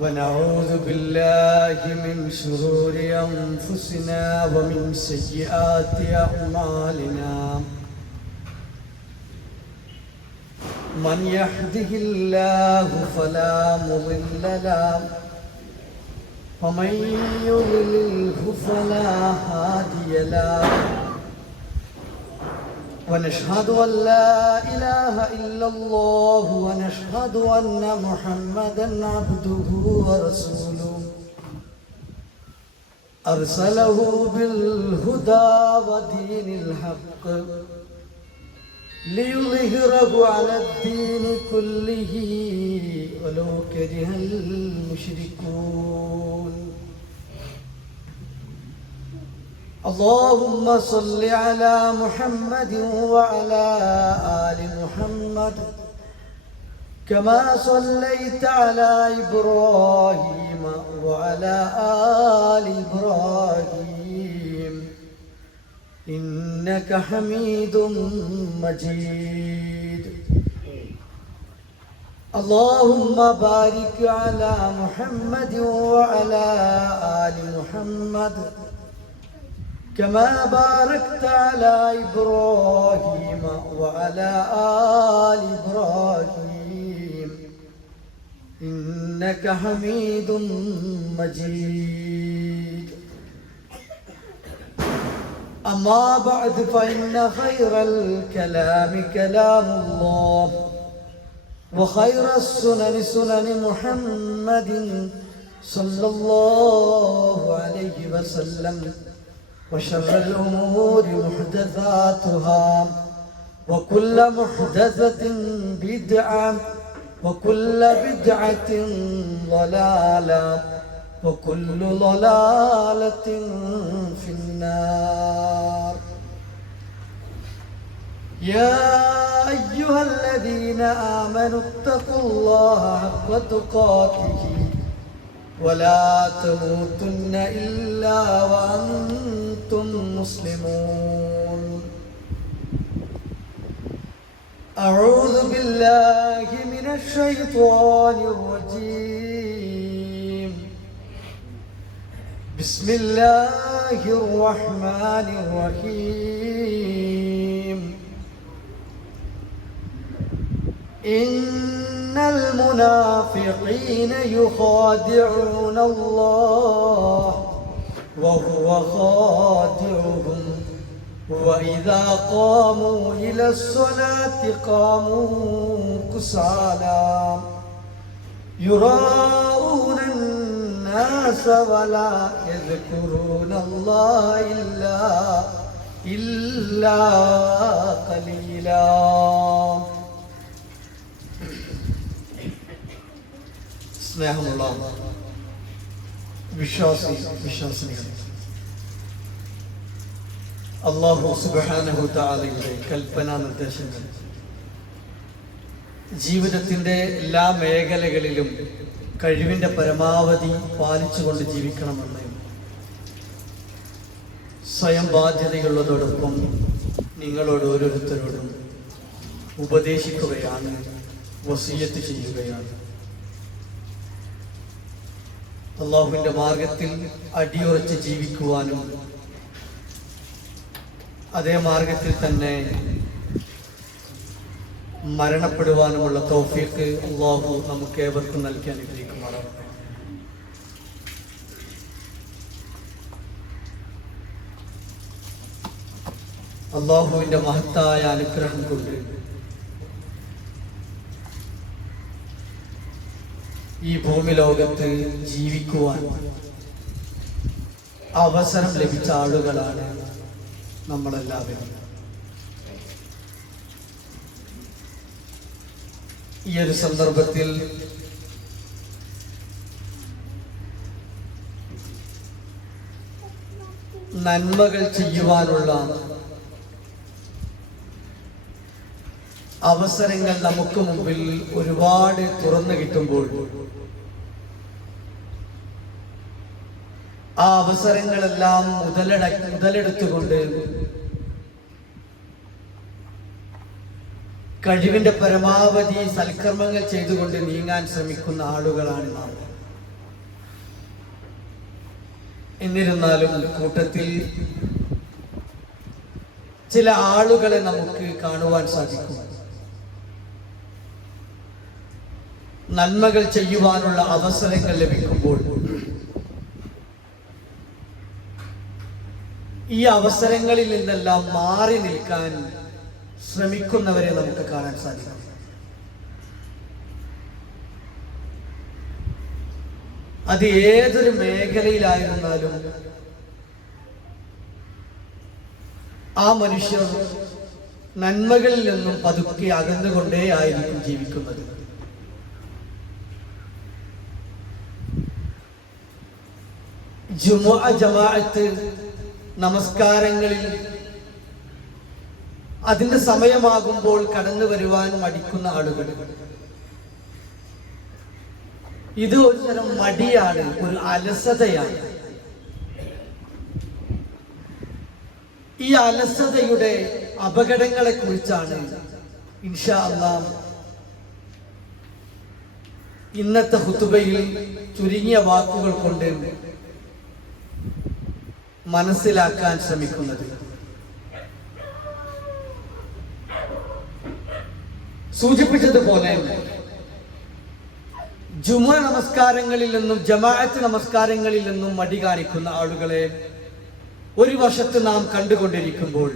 ونعوذ بالله من شرور أنفسنا ومن سيئات أعمالنا من يهده الله فلا مضل له ومن يضلله فلا هادي له ونشهد أن لا إله إلا الله ونشهد أن محمدا عبده ورسوله أرسله بالهدى ودين الحق ليظهره على الدين كله ولو كره المشركون. اللهم صل على محمد وعلى آل محمد كما صليت على إبراهيم وعلى آل إبراهيم إنك حميد مجيد. اللهم بارك على محمد وعلى آل محمد كما باركت على إبراهيم وعلى آل إبراهيم إنك حميد مجيد. أما بعد فإن خير الكلام كلام الله وخير السنن سنن محمد صلى الله عليه وسلم وشر الأمور محدثاتها وكل محدثة بدعة وكل بدعة ضلالة وكل ضلالة في النار. يا أيها الذين آمنوا اتقوا الله حق تقاته ولا تموتن إلا وأنتم مسلمون. أعوذ بالله من الشيطان الرجيم. بسم الله الرحمن الرحيم. إن المنافقين يخادعون الله وهو خادعهم وإذا قاموا إلى الصلاة قاموا كسالى يراءون الناس ولا يذكرون الله إلا قليلا. സ്നേഹമുള്ള വിശ്വാസികൾ, അല്ലാഹു സുബ്ഹാനഹു തആലയുടെ കൽപ്പനാ നിർദ്ദേശങ്ങൾ ജീവിതത്തിൻ്റെ എല്ലാ മേഖലകളിലും കഴിവിൻ്റെ പരമാവധി പാലിച്ചുകൊണ്ട് ജീവിക്കണമെന്ന് സ്വയം ബാധ്യതയുള്ളതോടൊപ്പം നിങ്ങളോട് ഓരോരുത്തരോടും ഉപദേശിക്കുകയാണ്, വസിയ്യത്ത് ചെയ്യുകയാണ്. അള്ളാഹുവിൻ്റെ മാർഗത്തിൽ അടിയുറച്ച് ജീവിക്കുവാനും അതേ മാർഗത്തിൽ തന്നെ മരണപ്പെടുവാനുമുള്ള തൗഫീഖ് അള്ളാഹു നമുക്ക് ഏവർക്കും നൽകി അനുഗ്രഹിക്കുമാറാവട്ടെ. അള്ളാഹുവിൻ്റെ മഹത്തായ അനുഗ്രഹം കൊണ്ട് ഈ ഭൂമി ലോകത്ത് ജീവിക്കുവാൻ അവസരം ലഭിച്ച ആളുകളാണ് നമ്മളെല്ലാവരും. ഈ ഒരു സന്ദർഭത്തിൽ നന്മകൾ ചെയ്യുവാനുള്ള അവസരങ്ങൾ നമുക്ക് മുമ്പിൽ ഒരുപാട് തുറന്നു കിട്ടുമ്പോൾ ആ അവസരങ്ങളെല്ലാം മുതലെടുത്തുകൊണ്ട് കഴിവിന്റെ പരമാവധി സൽക്കർമ്മങ്ങൾ ചെയ്തുകൊണ്ട് നീങ്ങാൻ ശ്രമിക്കുന്ന ആളുകളാണ് നാം. എന്നിരുന്നാലും കൂട്ടത്തിൽ ചില ആളുകളെ നമുക്ക് കാണുവാൻ സാധിക്കും. നന്മകൾ ചെയ്യുവാനുള്ള അവസരങ്ങൾ ലഭിക്കുമ്പോൾ ഈ അവസരങ്ങളിൽ നിന്നെല്ലാം മാറി നിൽക്കാൻ ശ്രമിക്കുന്നവരെ നമുക്ക് കാണാൻ സാധിക്കും. അത് ഏതൊരു മേഖലയിലായിരുന്നാലും ആ മനുഷ്യർ നന്മകളിൽ നിന്നും പതുക്കെ അകന്നുകൊണ്ടേ ആയിരിക്കും ജീവിക്കുന്നത്. ജമാഅത്ത് നമസ്കാരങ്ങളിൽ അതിന്റെ സമയമാകുമ്പോൾ കടന്നു വരുവാൻ മടിക്കുന്ന ആളുകൾ, ഇത് ഒരു തരം മടിയാണ്, ഒരു അലസതയാണ്. ഈ അലസതയുടെ അപകടങ്ങളെ കുറിച്ചാണ് ഇൻഷാ അല്ലാഹ് ഇന്നത്തെ ഖുതുബയിൽ ചുരുങ്ങിയ വാക്കുകൾ കൊണ്ട് മനസ്സിലാക്കാൻ ശ്രമിക്കുന്നത്. സൂചിപ്പിച്ചതുപോലെ ജുമുഅ നമസ്കാരങ്ങളിൽ നിന്നും ജമാഅത്ത് നമസ്കാരങ്ങളിൽ നിന്നും മടി കാണിക്കുന്ന ആളുകളെ ഒരു വശത്ത് നാം കണ്ടുകൊണ്ടിരിക്കുമ്പോൾ,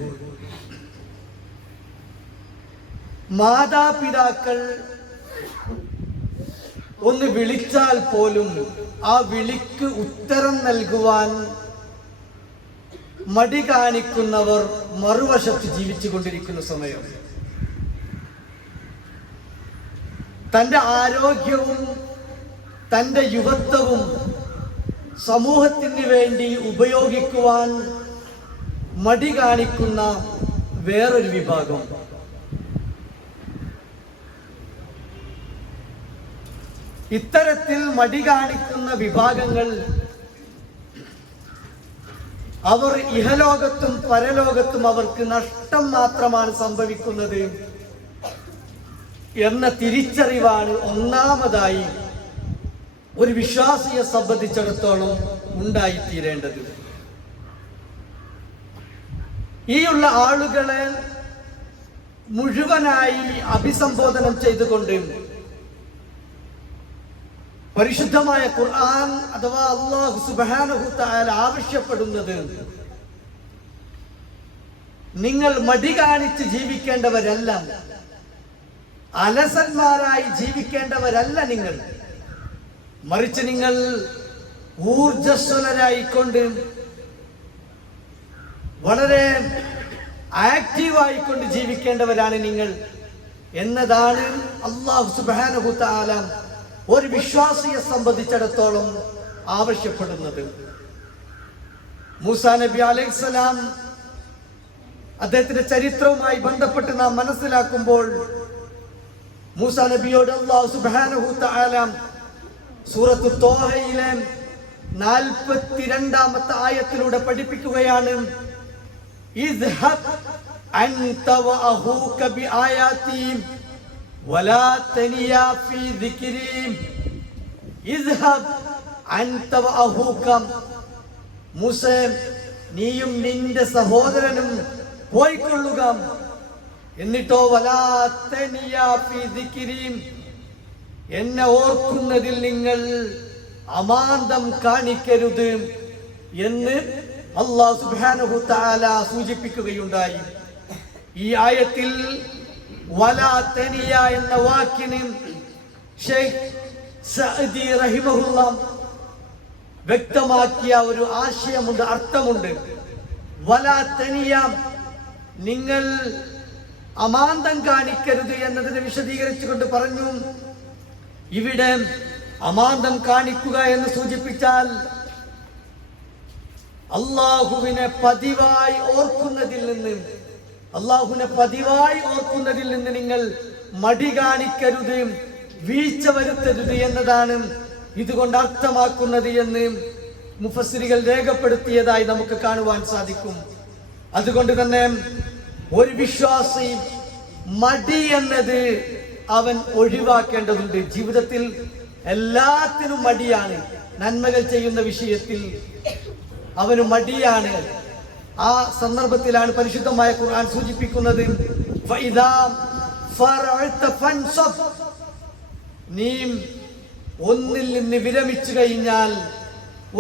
മാതാപിതാക്കൾ ഒന്ന് വിളിച്ചാൽ പോലും ആ വിളിക്ക് ഉത്തരം നൽകുവാൻ മടി കാണിക്കുന്നവർ മറുവശത്ത് ജീവിച്ചു കൊണ്ടിരിക്കുന്ന സമയം, തന്റെ ആരോഗ്യവും തന്റെ യുവത്വവും സമൂഹത്തിന് വേണ്ടി ഉപയോഗിക്കുവാൻ മടി കാണിക്കുന്ന വേറൊരു വിഭാഗം. ഇത്തരത്തിൽ മടി കാണിക്കുന്ന വിഭാഗങ്ങൾ അവർ ഇഹലോകത്തും പരലോകത്തും അവർക്ക് നഷ്ടം മാത്രമാണ് സംഭവിക്കുന്നത് എന്ന തിരിച്ചറിവാണ് ഒന്നാമതായി ഒരു വിശ്വാസിയെ സംബന്ധിച്ചിടത്തോളം ഉണ്ടായിത്തീരേണ്ടത്. ഈയുള്ള ആളുകളെ മുഴുവനായി അഭിസംബോധനം ചെയ്തുകൊണ്ട് പരിശുദ്ധമായ ഖുർആൻ അഥവാ അല്ലാഹു സുബ്ഹാനഹു തആല ആവശ്യപ്പെടുന്നത്, നിങ്ങൾ മടി കാണിച്ച് ജീവിക്കേണ്ടവരല്ല, അലസന്മാരായി ജീവിക്കേണ്ടവരല്ല നിങ്ങൾ, മറിച്ച് നിങ്ങൾ ഊർജസ്വലരായിക്കൊണ്ട് വളരെ ആക്റ്റീവായിക്കൊണ്ട് ജീവിക്കേണ്ടവരാണ് നിങ്ങൾ എന്നതാണ് അല്ലാഹു സുബ്ഹാനഹു തആല ഒരു വിശ്വാസിയെ സംബന്ധിച്ചിടത്തോളം ആവശ്യപ്പെടുന്നത്. മൂസാ നബി അലൈഹിസ്സലാം അദ്ദേഹത്തിന്റെ ചരിത്രവുമായി ബന്ധപ്പെട്ട് നാം മനസ്സിലാക്കുമ്പോൾ, മൂസാ നബിയോട് അല്ലാഹു സുബ്ഹാനഹു തആല സൂറത്തു തോഹയിലെ 42-ാമത്തെ ആയത്തിലൂടെ പഠിപ്പിക്കുകയാണ്, ഇസ്ഹബ് അൻത വഅഹൂക ബിആയാതി വലാ തനിയാ ഫീ ദിക്രി. ഇസ്ഹബ് അൻത വഅഹൂക, മൂസേ നീയും നിന്റെ സഹോദരനും പോയിക്കൊള്ളുക, എന്നിട്ടോ വലാ തനിയാ ഫീ ദിക്രി, എന്നെ ഓർക്കുന്നതിൽ നിങ്ങൾ അമാന്തം കാണിക്കരുത് എന്ന് അല്ലാഹു സുബ്ഹാനഹു തആല സൂചിപ്പിക്കുകയുണ്ടായി. ഈ ആയത്തിൽ വലാ തനിയ എന്ന വാക്കിന് ശൈഖ് സഅദി റഹിമഹുല്ലാഹ് വ്യക്തമാക്കിയ ഒരു ആശയമുണ്ട്, അർത്ഥമുണ്ട്. വലാ തനിയ, നിങ്ങൾ അമാന്തം കാണിക്കരുത് എന്നതിനെ വിശദീകരിച്ചുകൊണ്ട് പറഞ്ഞു, ഇവിടെ അമാന്തം കാണിക്കുക എന്ന് സൂചിപ്പിച്ചാൽ അള്ളാഹുവിനെ പതിവായി ഓർക്കുന്നതിൽ നിന്ന് നിങ്ങൾ മടി കാണിക്കരുത്, വീഴ്ച വരുത്തരുത് എന്നതാണ് ഇതുകൊണ്ട് അർത്ഥമാക്കുന്നത് എന്ന് മുഫസ്സിറുകൾ രേഖപ്പെടുത്തിയതായി നമുക്ക് കാണുവാൻ സാധിക്കും. അതുകൊണ്ട് തന്നെ ഒരു വിശ്വാസി മടി എന്നത് അവൻ ഒഴിവാക്കേണ്ടതുണ്ട്. ജീവിതത്തിൽ എല്ലാത്തിനും മടിയാണ്. നന്മകൾ ചെയ്യുന്ന വിഷയത്തിൽ അവന് മടിയാണ്. ആ സന്ദർഭത്തിലാണ് പരിശുദ്ധമായ ഖുർആൻ സൂചിപ്പിക്കുന്നത്, നീ ഒന്നിൽ നിന്ന് വിരമിച്ചു കഴിഞ്ഞാൽ,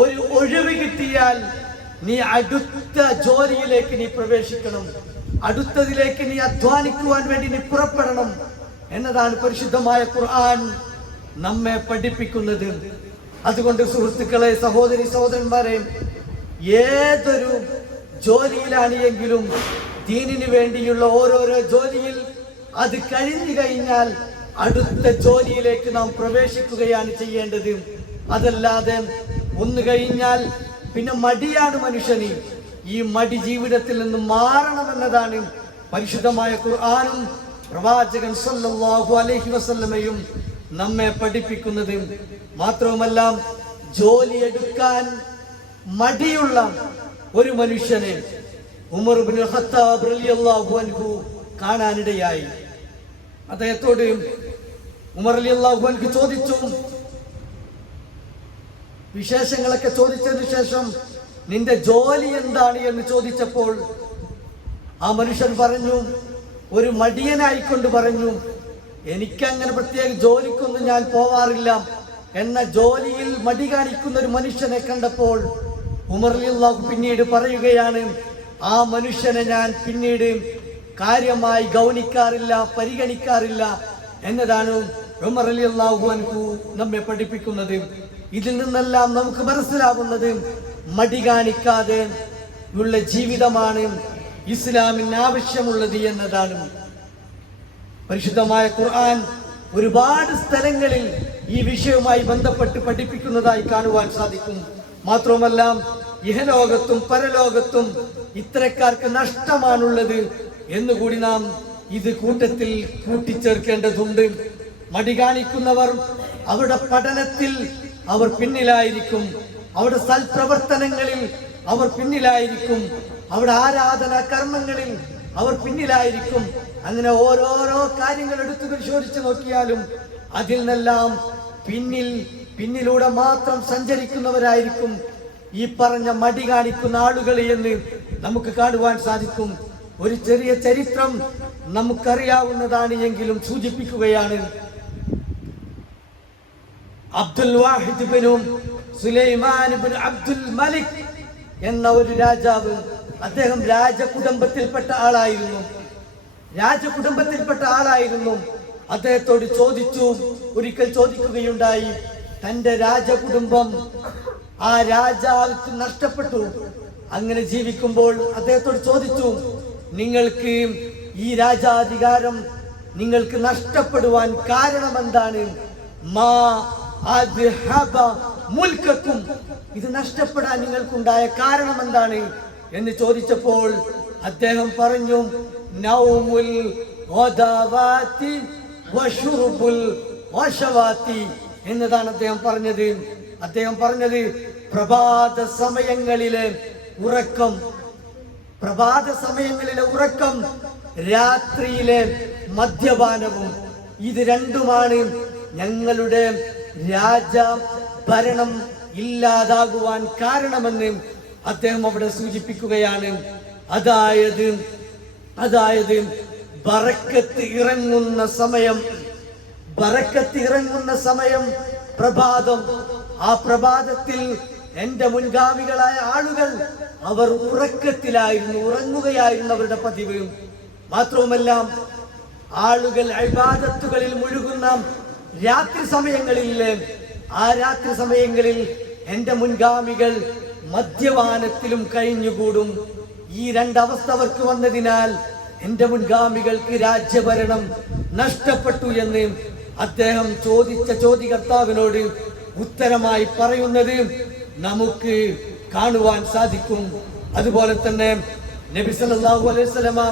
ഒരു ഒഴിവ് കിട്ടിയാൽ നീ അടുത്ത ജോലിയിലേക്ക് നീ പ്രവേശിക്കണം, അടുത്തതിലേക്ക് നീ അധ്വാനിക്കുവാൻ വേണ്ടി നീ പുറപ്പെടണം എന്നതാണ് പരിശുദ്ധമായ ഖുർആൻ നമ്മെ പഠിപ്പിക്കുന്നത്. അതുകൊണ്ട് സുഹൃത്തുക്കളെ, സഹോദരി സഹോദരന്മാരെ, ഏതൊരു ജോലിയിലാണ് എങ്കിലും ദീനിന് വേണ്ടിയുള്ള ഓരോരോ ജോലിയിൽ അത് കഴിഞ്ഞു കഴിഞ്ഞാൽ അടുത്ത ജോലിയിലേക്ക് നാം പ്രവേശിക്കുകയാണ് ചെയ്യേണ്ടത്. അതല്ലാതെ ഒന്ന് കഴിഞ്ഞാൽ പിന്നെ മടിയാണ് മനുഷ്യന്. ഈ മടി ജീവിതത്തിൽ നിന്ന് മാറണമെന്നതാണ് പരിശുദ്ധമായ ഖുർആനും പ്രവാചകൻ സല്ലല്ലാഹു അലൈഹി വസല്ലമയും നമ്മെ പഠിപ്പിക്കുന്നത്. മാത്രവുമല്ല, ജോലി എടുക്കാൻ മടിയുള്ള ഒരു മനുഷ്യനെ ഉമർ ഇബ്നുൽ ഖത്താബ് റളിയല്ലാഹു അൻഹു കാണാനിടയായി. അദ്ദേഹത്തോട് ഉമർ റളിയല്ലാഹു അൻഹു ചോദിച്ചു, വിശേഷങ്ങളൊക്കെ ചോദിച്ചതിന് ശേഷം നിന്റെ ജോലി എന്താണ് എന്ന് ചോദിച്ചപ്പോൾ ആ മനുഷ്യൻ പറഞ്ഞു, ഒരു മടിയനായിക്കൊണ്ട് പറഞ്ഞു, എനിക്കങ്ങനെ പ്രത്യേക ജോലിക്കൊന്നും ഞാൻ പോവാറില്ല എന്ന ജോലിയിൽ മടി കാണിക്കുന്ന ഒരു മനുഷ്യനെ കണ്ടപ്പോൾ ഉമർ റളിയല്ലാഹു പിന്നീട് പറയുകയാണ്, ആ മനുഷ്യനെ ഞാൻ പിന്നീട് കാര്യമായി ഗൗനിക്കാറില്ല, പരിഗണിക്കാറില്ല എന്നതാണ് ഉമർ റളിയല്ലാഹു അൻഹു നമ്മെ പഠിപ്പിക്കുന്നത്. ഇതിൽ നിന്നെല്ലാം നമുക്ക് മനസ്സിലാവുന്നത് മടി കാണിക്കാതെ ഉള്ള ജീവിതമാണ് ഇസ്ലാമിന് ആവശ്യമുള്ളത് എന്നതാണ്. പരിശുദ്ധമായ ഖുർആൻ ഒരുപാട് സ്ഥലങ്ങളിൽ ഈ വിഷയവുമായി ബന്ധപ്പെട്ട് പഠിപ്പിക്കുന്നതായി കാണുവാൻ സാധിക്കും. മാത്രവുമല്ല, ഇഹലോകത്തും പരലോകത്തും ഇത്തരക്കാർക്ക് നഷ്ടമാണുള്ളത് എന്നുകൂടി നാം ഇത് കൂട്ടത്തിൽ കൂട്ടിച്ചേർക്കേണ്ടതുണ്ട്. മടി കാണിക്കുന്നവർ അവരുടെ പഠനത്തിൽ അവർ പിന്നിലായിരിക്കും, അവരുടെ സൽപ്രവർത്തനങ്ങളിൽ അവർ പിന്നിലായിരിക്കും, അവരുടെ ആരാധനാ കർമ്മങ്ങളിൽ അവർ പിന്നിലായിരിക്കും. അങ്ങനെ ഓരോരോ കാര്യങ്ങൾ എടുത്തു പരിശോധിച്ച് നോക്കിയാലും അതിൽ നിന്നെല്ലാം പിന്നിലൂടെ മാത്രം സഞ്ചരിക്കുന്നവരായിരിക്കും ഈ പറഞ്ഞ മടി കാണിക്കുന്ന ആളുകൾ എന്ന് നമുക്ക് കാണുവാൻ സാധിക്കും. ഒരു ചെറിയ ചരിത്രം നമുക്കറിയാവുന്നതാണ് എങ്കിലും സൂചിപ്പിക്കുകയാണ്. അബ്ദുൽ വാഹിദ് ബിൻ സുലൈമാൻ ബിൻ അബ്ദുൽ മലിക് എന്ന ഒരു രാജാവ്, അദ്ദേഹം രാജകുടുംബത്തിൽപ്പെട്ട ആളായിരുന്നു. അദ്ദേഹത്തോട് ഒരിക്കൽ ചോദിക്കുകയുണ്ടായി, തന്റെ രാജകുടുംബം ആ രാജാവിന് നഷ്ടപ്പെട്ടു. അങ്ങനെ ജീവിക്കുമ്പോൾ അദ്ദേഹത്തോട് ചോദിച്ചു, നിങ്ങൾക്ക് ഈ രാജാധികാരം നിങ്ങൾക്ക് നഷ്ടപ്പെടുവാൻ കാരണം എന്താണ്? ഇത് നഷ്ടപ്പെടാൻ നിങ്ങൾക്കുണ്ടായ കാരണം എന്താണ് എന്ന് ചോദിച്ചപ്പോൾ അദ്ദേഹം പറഞ്ഞു, നൗമുൽ ഗദാവാതി വശുർബുൽ വശവാതി എന്നതാണ് അദ്ദേഹം പറഞ്ഞത്. പ്രഭാത സമയങ്ങളിലെ ഉറക്കം, രാത്രിയിലെ മദ്യപാനവും, ഇത് രണ്ടുമാണ് ഞങ്ങളുടെ രാജഭരണം ഇല്ലാതാകുവാൻ കാരണമെന്ന് അദ്ദേഹം അവിടെ സൂചിപ്പിക്കുകയാണ്. അതായത് ബറക്കത്ത് ഇറങ്ങുന്ന സമയം പ്രഭാതം. ആ പ്രഭാതത്തിൽ എന്റെ മുൻഗാമികളായ ആളുകൾ അവർ ഉറങ്ങുകയായിരുന്നു അവരുടെ പതിവ്. മാത്രവുമല്ല, ആളുകൾ ഇബാദത്തുകളിൽ മുഴുകുന്ന രാത്രി സമയങ്ങളിൽ എന്റെ മുൻഗാമികൾ മദ്യപാനത്തിലും കഴിഞ്ഞുകൂടും. ഈ രണ്ടവസ്ഥ അവർക്ക് വന്നതിനാൽ എന്റെ മുൻഗാമികൾക്ക് രാജ്യഭരണം നഷ്ടപ്പെട്ടു എന്ന് അദ്ദേഹം ചോദിച്ച ചോദ്യകർത്താവിനോട് ഉത്തരമായി പറയുന്നത് നമുക്ക് കാണുവാൻ സാധിക്കും. അതുപോലെ തന്നെ നബി സല്ലല്ലാഹു അലൈഹി വസല്ലമ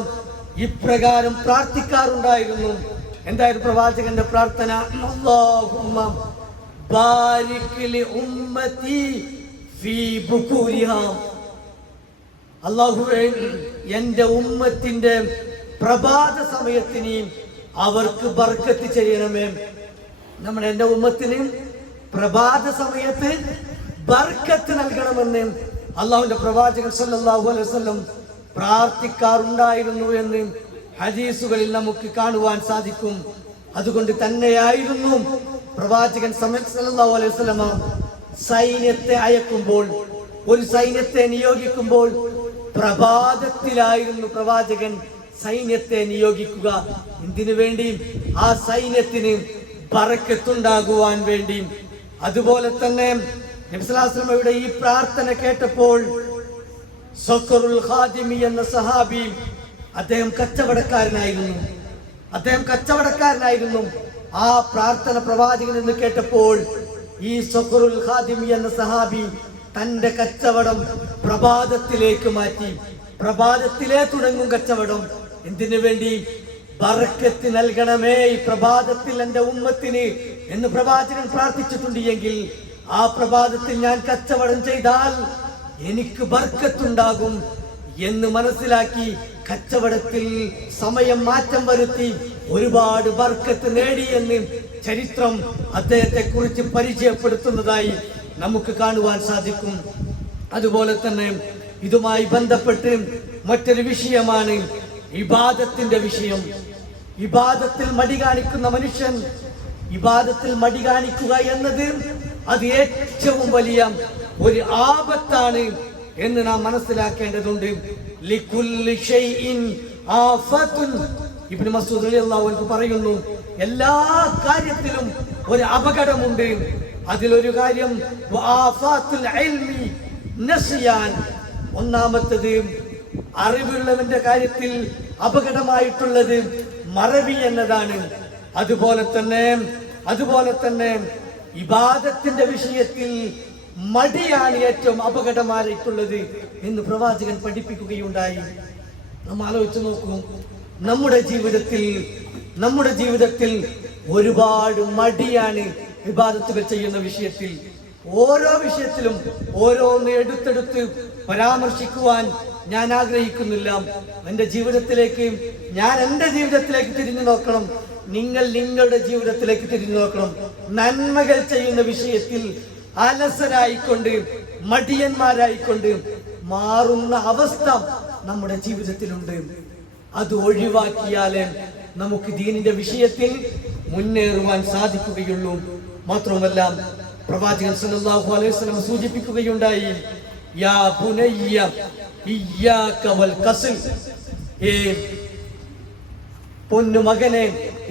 ഇപ്രകാരം പ്രാർത്ഥിക്കാറുണ്ടായിരുന്നു. എന്തായിരുന്നു പ്രവാചകന്റെ പ്രാർത്ഥന? അല്ലാഹുമ്മ ബാരിക് ലി ഉമ്മതി ഫീ ബുകൂരിഹാ. അല്ലാഹുവേ, എൻ്റെ ഉമ്മത്തിന്റെ പ്രഭാത സമയത്തിന് അവർക്ക് ബർക്കത്ത് ചെയ്യണമേ. എൻ്റെ ഉമ്മത്തിന് പ്രഭാത സമയത്ത് ബർക്കത്ത് നൽകണമെന്ന് അള്ളാഹുവിന്റെ പ്രവാചകൻ സല്ലല്ലാഹു അലൈഹി വസല്ലം പ്രാർത്ഥിക്കാറുണ്ടായിരുന്നു എന്ന് ഹദീസുകളിൽ നമുക്ക് കാണുവാൻ സാധിക്കും. അതുകൊണ്ട് തന്നെയായിരുന്നു പ്രവാചകൻ സല്ലല്ലാഹു അലൈഹി വസല്ലം സൈന്യത്തെ അയക്കുമ്പോൾ, ഒരു സൈന്യത്തെ നിയോഗിക്കുമ്പോൾ പ്രഭാതത്തിലായിരുന്നു പ്രവാചകൻ സൈന്യത്തെ നിയോഗിക്കുക. എന്തിനു വേണ്ടി? ആ സൈന്യത്തിന് ബറക്കത്തുണ്ടാകുവാൻ വേണ്ടി. അതുപോലെ തന്നെ നബി സല്ലല്ലാഹു അലൈഹി വസല്ലമയുടെ ഈ പ്രാർത്ഥന കേട്ടപ്പോൾ സഖറുൽ ഖാദിമി എന്ന സഹാബി, അദ്ദേഹം കച്ചവടക്കാരനായിരുന്നു. ആ പ്രാർത്ഥന പ്രവാചകൻ എന്ന് കേട്ടപ്പോൾ ഈ സഖറുൽ ഖാദിമി എന്ന സഹാബി തന്റെ കച്ചവടം പ്രഭാതത്തിലേക്ക് മാറ്റി. പ്രഭാതത്തിലേ തുടങ്ങും കച്ചവടം. എന്തിനു വേണ്ടി? ബറക്കത്ത് നൽകണമേ ഈ പ്രഭാതത്തിൽ എന്റെ ഉമ്മത്തിന് എന്ന് പ്രവാചകൻ പ്രാർത്ഥിച്ചിട്ടുണ്ട് എങ്കിൽ ആ പ്രഭാതത്തിൽ ഞാൻ കച്ചവടം ചെയ്താൽ എനിക്ക് ബർക്കത്തുണ്ടാകും എന്ന് മനസ്സിലാക്കി കച്ചവടത്തിൽ സമയം മാറ്റം വരുത്തി ഒരുപാട് ബർക്കത്ത് നേടി എന്ന് ചരിത്രം അദ്ദേഹത്തെ കുറിച്ച് പരിചയപ്പെടുത്തുന്നതായി നമുക്ക് കാണുവാൻ സാധിക്കും. അതുപോലെ തന്നെ ഇതുമായി ബന്ധപ്പെട്ട് മറ്റൊരു വിഷയമാണ് ഇബാദത്തിന്റെ വിഷയം. ഇബാദത്തിൽ മടി കാണിക്കുന്ന മനുഷ്യൻ, ഇബാദത്തിൽ മടി കാണിക്കുക എന്നത് അത് ഏറ്റവും വലിയ ഒരു ആപത്താണ് എന്ന് നാം മനസ്സിലാക്കേണ്ടതുണ്ട്. ലികുല്ലി ഷൈഇൻ ആഫത്തുൻ. ഇബ്നു മസ്ഊദ് റളിയല്ലാഹു അൻഹു പറയുന്നു, എല്ലാ കാര്യത്തിലും ഒരു അപകടമുണ്ട്. അതിലൊരു കാര്യം വആഫാത്തുൽ ഇൽമി നസിയാൻ. ഒന്നാമത്തേത് അറിവുള്ളവന്റെ കാര്യത്തിൽ അപകടമായിട്ടുള്ളത് മറവി എന്നതാണ്. അതുപോലെ തന്നെ ഇബാദത്തിന്റെ വിഷയത്തിൽ മടിയാണ് ഏറ്റവും അപകടമായിട്ടുള്ളത് എന്ന് പ്രവാചകൻ പഠിപ്പിക്കുകയുണ്ടായി. നാം ആലോചിച്ച് നോക്കൂ, നമ്മുടെ ജീവിതത്തിൽ ഒരുപാട് മടിയാണ് ഇബാദത്തുകൾ ചെയ്യുന്ന വിഷയത്തിൽ. ഓരോ വിഷയത്തിലും ഓരോന്ന് എടുത്തെടുത്ത് പരാമർശിക്കുവാൻ ഞാൻ ആഗ്രഹിക്കുന്നില്ല. എന്റെ ജീവിതത്തിലേക്ക് തിരിഞ്ഞു നോക്കണം. നിങ്ങൾ നിങ്ങളുടെ ജീവിതത്തിലേക്ക് തിരിഞ്ഞു നോക്കണം. നന്മകൾ ചെയ്യുന്ന വിഷയത്തിൽ അലസരായിക്കൊണ്ട്, മടിയന്മാരായിക്കൊണ്ട് മാറുന്ന അവസ്ഥ നമ്മുടെ ജീവിതത്തിലുണ്ട്. അത് ഒഴിവാക്കിയാലേ നമുക്ക് ദീനിന്റെ വിഷയത്തിൽ മുന്നേറുവാൻ സാധിക്കുകയുള്ളൂ. മാത്രമല്ല പ്രവാചകൻ സല്ലല്ലാഹു അലൈഹി വസല്ലം സൂചിപ്പിക്കുകയുണ്ടായി, യാ ബുനയ്യ ഇയ്യാക വൽ കസ്ൽ. പൊന്നു മകനെ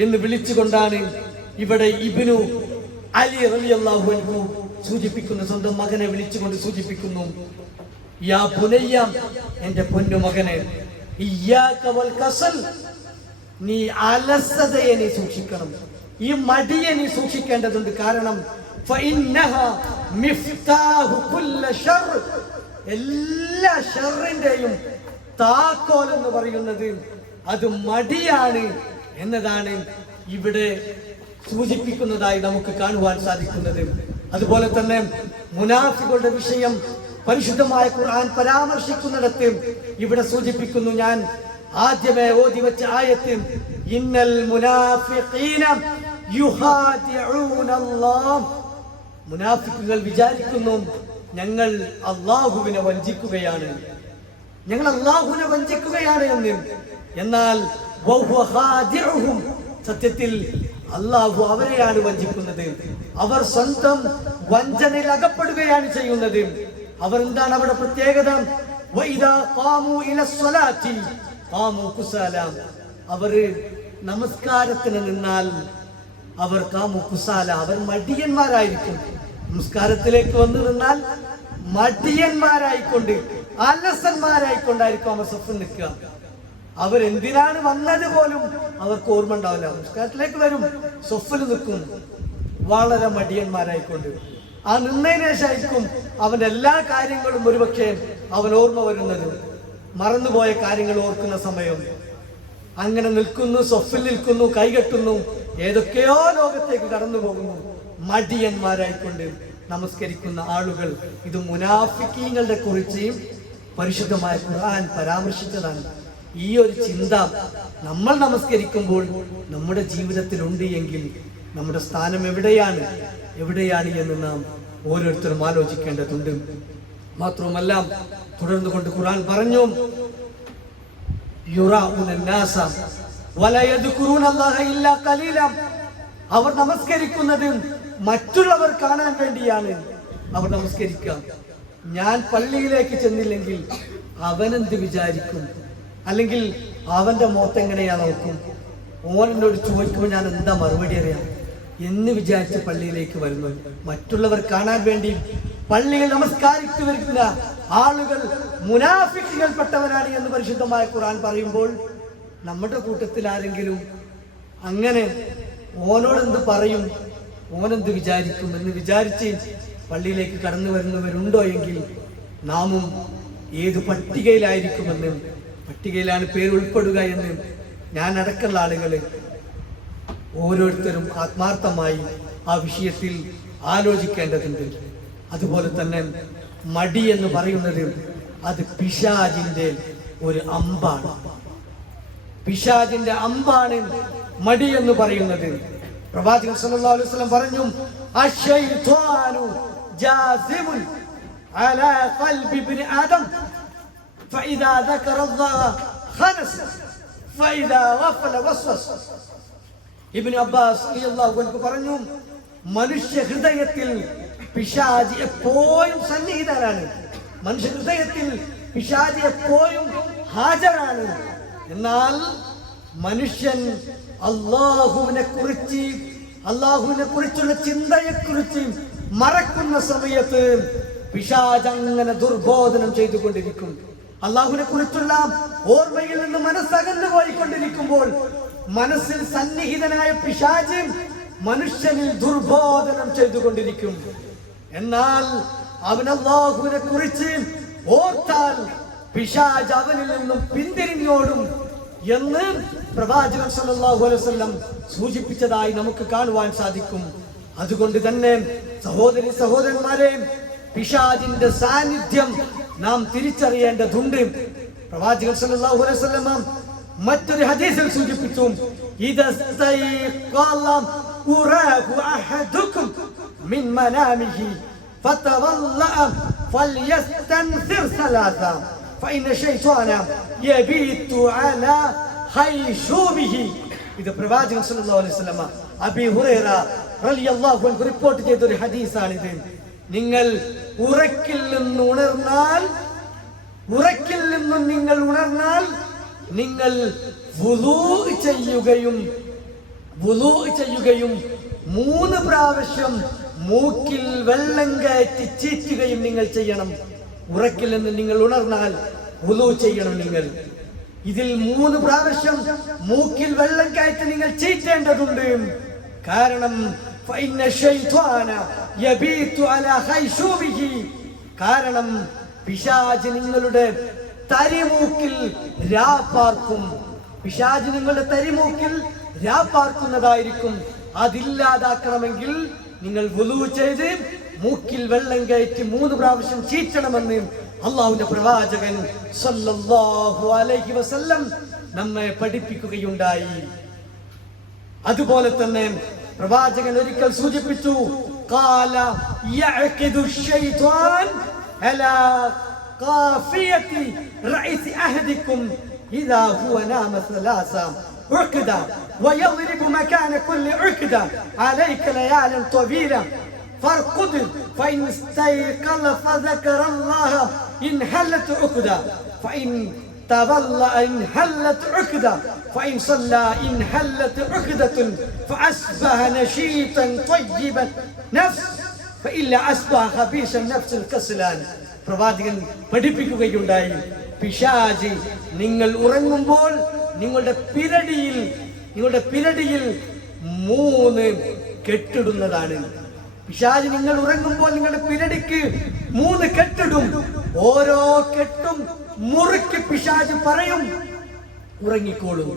എന്ന് വിളിച്ചുകൊണ്ടാണ് ഇവിടെ ഇബ്നു അലി റളിയല്ലാഹു അൻഹു സൂചിപ്പിക്കുന്നു. സ്വന്തം മകനെ വിളിച്ചുകൊണ്ട് സൂചിപ്പിക്കുന്നു, യാ ബുനയ്യ, എന്റെ പൊന്നു മകനെ, ഇയ്യാക വൽ കസ്ൽ, നീ അലസതയെ നീ സൂക്ഷിക്കണം, ഈ മടിയെ നീ സൂക്ഷിക്കേണ്ടതുണ്ട്. കാരണം എല്ലാ ഷർറിന്റെയും താക്കോൽ എന്ന് പറയുന്നത് അത് മടിയാണ് എന്നതാണ് ഇവിടെ സൂചിപ്പിക്കുന്നതായി നമുക്ക് കാണുവാൻ സാധിക്കുന്നത്. അതുപോലെ തന്നെ മുനാഫികളുടെ വിഷയം പരിശുദ്ധമായ ഖുർആൻ പരാമർശിക്കുന്നിടത്ത് ഇവിടെ സൂചിപ്പിക്കുന്നു. ഞാൻ ആദ്യമേ ഓതി വെച്ച ആയത്ത്, ഇന്നൽ മുനാഫിഖീന യുഹാദിഊന അല്ലാഹ്. മുനാഫിക്കുകൾ വിചാരിക്കുന്നു ഞങ്ങൾ അല്ലാഹുവിനെ വഞ്ചിക്കുകയാണ് എന്ന്. എന്നാൽ സത്യത്തിൽ അല്ലാഹു അവരെയാണ് വഞ്ചിക്കുന്നത്. അവർ സ്വന്തം വഞ്ചനയിൽ അകപ്പെടുകയാണ് ചെയ്യുന്നത്. അവർ എന്താണ് അവിടെ പ്രത്യേകത? അവർ നമസ്കാരത്തിന് നിന്നാൽ അവർ അവർ മടിയന്മാരായിരിക്കും. നമസ്കാരത്തിലേക്ക് വന്നു നിന്നാൽ മടിയന്മാരായിക്കൊണ്ട്, അലസന്മാരായിക്കൊണ്ടായിരിക്കും അവർ സഫിൽ നിൽക്കുക. അവരെന്തിനാണ് വന്നത് പോലും അവർക്ക് ഓർമ്മ ഉണ്ടാവില്ല. നമസ്കാരത്തിലേക്ക് വരും, സഫിൽ നിൽക്കും, വളരെ മടിയന്മാരായിക്കൊണ്ട്. ആ നിന്നതിന് ശേഷമായിരിക്കും അവന്റെ എല്ലാ കാര്യങ്ങളും ഒരുപക്ഷെ അവൻ ഓർമ്മ വരുന്നത്, മറന്നുപോയ കാര്യങ്ങൾ ഓർക്കുന്ന സമയം. അങ്ങനെ നിൽക്കുന്നു, സഫിൽ നിൽക്കുന്നു, കൈകെട്ടുന്നു, ഏതൊക്കെയോ ലോകത്തേക്ക് കടന്നു പോകുന്നു. മടിയന്മാരായിക്കൊണ്ട് നമസ്കരിക്കുന്ന ആളുകൾ. ഇത് മുനാഫിക്കീങ്ങളുടെ കുറിച്ച് പരിശുദ്ധമായ ഖുർആൻ പരാമർശിച്ചതാണ്. ഈ ഒരു ചിന്ത നമ്മൾ നമസ്കരിക്കുമ്പോൾ നമ്മുടെ ജീവിതത്തിൽ ഉണ്ട് എങ്കിൽ നമ്മുടെ സ്ഥാനം എവിടെയാണ് എന്ന് നാം ഓരോരുത്തരും ആലോചിക്കേണ്ടതുണ്ട്. മാത്രവുമല്ല തുടർന്നു കൊണ്ട് ഖുർആൻ പറഞ്ഞു, അവർ നമസ്കരിക്കുന്നത് മറ്റുള്ളവർ കാണാൻ വേണ്ടിയാണ്. അവർ നമസ്കരിക്കുക. ഞാൻ പള്ളിയിലേക്ക് ചെന്നില്ലെങ്കിൽ അവനെന്ത് വിചാരിക്കും, അല്ലെങ്കിൽ അവന്റെ മുഖത്ത് എങ്ങനെയാ നോക്കും, ഓനോട് ചോദിക്കുമ്പോൾ ഞാൻ എന്താ മറുപടി അറിയാം എന്ന് വിചാരിച്ച് പള്ളിയിലേക്ക് വരുന്നു. മറ്റുള്ളവർ കാണാൻ വേണ്ടി പള്ളിയിൽ നമസ്കാരിച്ചു വരുന്ന ആളുകൾ മുനാഫിക്കുകൾപ്പെട്ടവരാണ് എന്ന് പരിശുദ്ധമായ ഖുർആൻ പറയുമ്പോൾ, നമ്മുടെ കൂട്ടത്തിൽ ആരെങ്കിലും അങ്ങനെ ഓനോട് എന്ത് പറയും, ഓനെന്ത് വിചാരിക്കും എന്ന് വിചാരിച്ച് പള്ളിയിലേക്ക് കടന്നു വരുന്നവരുണ്ടോ എങ്കിൽ നാമും ഏത് പട്ടികയിലായിരിക്കുമെന്നും പട്ടികയിലാണ് പേര് ഉൾപ്പെടുക എന്നും ഞാൻ അടക്കമുള്ള ആളുകൾ ഓരോരുത്തരും ആത്മാർത്ഥമായി ആ വിഷയത്തിൽ ആലോചിക്കേണ്ടതുണ്ട്. അതുപോലെ തന്നെ മടി എന്ന് പറയുന്നത് അത് പിശാചിന്റെ ഒരു അമ്പാണ്. പിശാചിന്റെ അമ്പാണ് മടി എന്ന് പറയുന്നത്. പ്രവാചകൻ സല്ലല്ലാഹു അലൈഹി വസല്ലം പറഞ്ഞു, അശ്ശൈത്വാനു ജാസിമുൻ അലാ ഖൽബി ഇബ്നി ആദം ഫഇദാ ദക്കറല്ലാഹ ഖനസ ഫഇദാ ഗഫല വസ്വസ. ഇബ്നു അബ്ബാസ് റളിയല്ലാഹു അൻഹു പറഞ്ഞു, മനുഷ്യ ഹൃദയത്തിൽ പിശാച് എപ്പോഴും സന്നിഹിതനാണ്. മനുഷ്യ ഹൃദയത്തിൽ പിശാച് എപ്പോഴും ഹാജരാണ്. എന്നാൽ മനുഷ്യൻ അല്ലാഹുവിനെ കുറിച്ചുള്ള ചിന്തയെക്കുറിച്ച് മറക്കുന്ന സമയത്ത് പിശാച് അങ്ങനെ ദുർബോധനം ചെയ്തുകൊണ്ടിരിക്കും. അല്ലാഹുവിനെ കുറിച്ചുള്ള ഓർമ്മയിൽ നിന്ന് മനസ്സകന്നു പോയിക്കൊണ്ടിരിക്കുമ്പോൾ മനസ്സിൽ സന്നിഹിതനായ പിശാച് മനുഷ്യനിൽ ദുർബോധനം ചെയ്തുകൊണ്ടിരിക്കും. എന്നാൽ അവൻ അല്ലാഹുവിനെ കുറിച്ച് ഓർത്താൽ പിശാച് അവനിൽ നിന്നും പിന്തിരിഞ്ഞോടും എന്ന് പ്രവാചകൻ സല്ലല്ലാഹു അലൈഹി വസല്ലം സൂചിപ്പിച്ചതായി നമുക്ക് കാണുവാൻ സാധിക്കും. അതുകൊണ്ട് തന്നെ സഹോദരന്മാരെ, പിശാചിന്റെ സാന്നിധ്യം നാം തിരിച്ചറിയേണ്ടതുണ്ട്. പ്രവാചകൻ സല്ലല്ലാഹു അലൈഹി വസല്ലം മറ്റൊരു ഹദീസിൽ സൂചിപ്പിച്ചു, ഇദസ്തൈഖല ഉറാഹു അഹദുകും മിൻ മനാമിഹി ഫതവല്ലഅ ഫൽയസ്തൻസിർ സലാസ ഫഇന്ന ശൈത്വാന യബീതു അലാ ഖൈശൂമിഹി. ഇത് പ്രവാചകൻ സല്ലല്ലാഹു അലൈഹി വസല്ലം അബീ ഹുറൈറ റളിയല്ലാഹു അൻഹു റിപ്പോർട്ട് ചെയ്ത ഒരു ഹദീസാണിത്. നിങ്ങൾ ഉറക്കിൽ നിന്ന് ഉണർന്നാൽ നിങ്ങൾ വുളൂ ചെയ്യുകയും 3 പ്രാവശ്യം മൂക്കിൽ വെള്ളം കയറ്റി ചീറ്റുകയും നിങ്ങൾ ചെയ്യണം. ഉറക്കിൽ നിന്ന് നിങ്ങൾ ഉണർന്നാൽ വുളൂ ചെയ്യണം. നിങ്ങൾ ഇതിൽ 3 പ്രാവശ്യം മൂക്കിൽ വെള്ളം കയറ്റി നിങ്ങൾ ചീറ്റേണ്ടതുണ്ട്. കാരണം കാരണം പിശാച് നിങ്ങളുടെ തരിമൂക്കിൽ രാപ്പാർക്കും. പിശാച് നിങ്ങളുടെ തരിമൂക്കിൽ രാപ്പാർക്കുന്നതായിരിക്കും. അതില്ലാതാക്കണമെങ്കിൽ നിങ്ങൾ വുളൂ ചെയ്ത് മൂക്കിൽ വെള്ളം കയറ്റി 3 പ്രാവശ്യം ചീറ്റണമെന്ന് അല്ലാഹുവിന്റെ പ്രവാചകൻ സല്ലല്ലാഹു അലൈഹി വസല്ലം നമ്മെ പഠിപ്പിക്കുകയുണ്ടായി. അതുപോലെ തന്നെ പ്രവാചകൻ ഒരിക്കൽ സൂചിപ്പിച്ചു, ഖാല യഅഖിദു ശൈത്വാൻ അലാ ഖാഫിയതി റഅസി അഹദികും ഇദാ ഹുവ നാമ സലാസ ഉഖദ വയضرب مكان كل عقدة عليك ليال طويلة فارقد فإن استيقظ فذكر الله انحلت عقدة فإن تولى انحلت عقدة فإن صلى انحلت عقدة فأصبح نشيطا طيبا نفس فإلا أصبح خبيث النفس الكسلان. പ്രവാചകൻ പഠിപ്പിക്കുകയുണ്ടായി, പിശാച് നിങ്ങൾ ഉറങ്ങുമ്പോൾ നിങ്ങളുടെ പിരടിയിൽ 3 കെട്ടിടുന്നതാണ്. പിശാച് നിങ്ങൾ ഉറങ്ങുമ്പോൾ നിങ്ങളുടെ പിരടിക്ക് 3 കെട്ടിടും. ഓരോ കെട്ടും മുറുക്കി പിശാച് പറയും, ഉറങ്ങിക്കോളൂ.